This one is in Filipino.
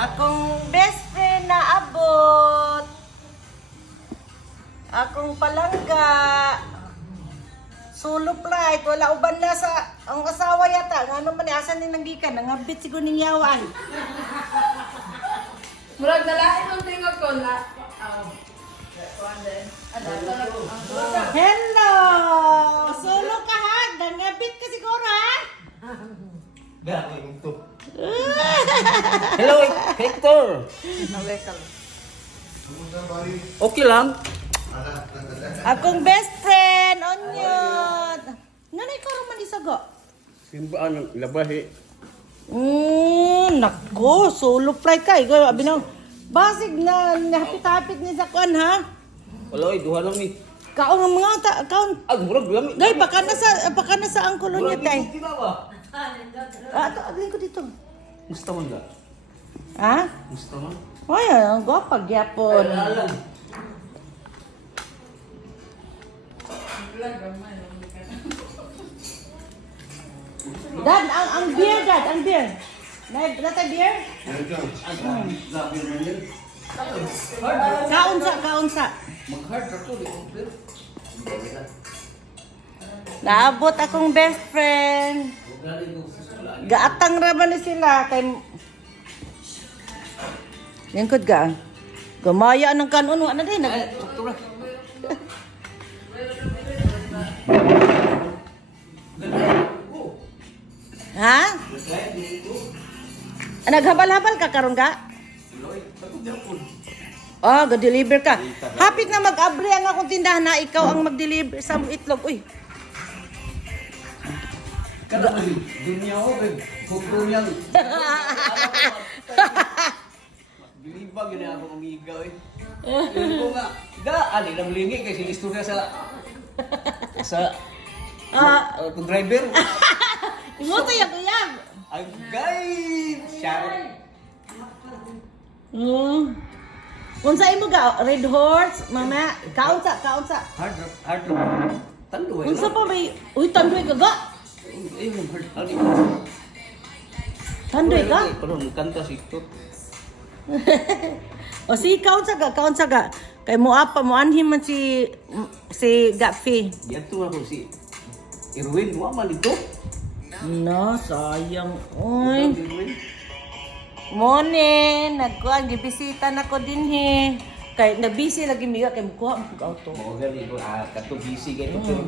Akong best friend na abot. Akong palangga. Solo flight. Wala uban na sa ang asawa yata. Ano man asan ni nanggikan? Nangabit siguro ning yawan. Murag nalain mong tingog ko na. Hello! Solo ka ha? Nangabit ka siguro ha? Hello, Hector. Okay lang. Akong best friend, Onion. Nanay ka raman isago. Simbaan ng labahi. Nako, solo flight ka. Ikaw, abinaw. Basig na hapit-hapit ni Zakwan ha? Wala, duha lang ni. Kaon ang mga kaon. Murag lami. Gay, baka na sa angkulo niya tay. Ginawa. Ato, agling ko dito. Gusto mo nga? Ha? Gusto mo? Ay, ang gwapa, gyapon. Alam. Dad, ang beer, Dad, ang beer. Nata beer? Kaunsa. Mag-hard ka to. Naabot akong best friend. Gaatang raman ni sila kay lingkod ga. Gamaya ng kanon ano din nag Ha? Naghabal-habal ka karon ka? Oh, ga-deliver ka. Hapit na mag-abri ang akong tindahan na ikaw ang mag-deliver sa itlog. Uy. Kada ko dunya ko kay kupro niya. Bilibag yun ako umigaw eh. Ko nga, ali lang lingi kay sinistorya sa driver. Imoto yag. Agay! Sharon. Unsa imo ga Red Horse, mama? Kaunsa. Hard rock. Tanduay. Unsa pa may tandoy ka ga? Ayun, hard. Tandoy ka? Pero kanta si Tot. O si kaunsa ga? Kay mo anhin man si Gafi. Yato ako si Irwin, wa malito. No, sayang. Oy. Mone, nagkuan gibisita na ko dinhi. Kay na busy lagi miga kay mukuha ang auto. Mo gali ko kato busy kay Dr.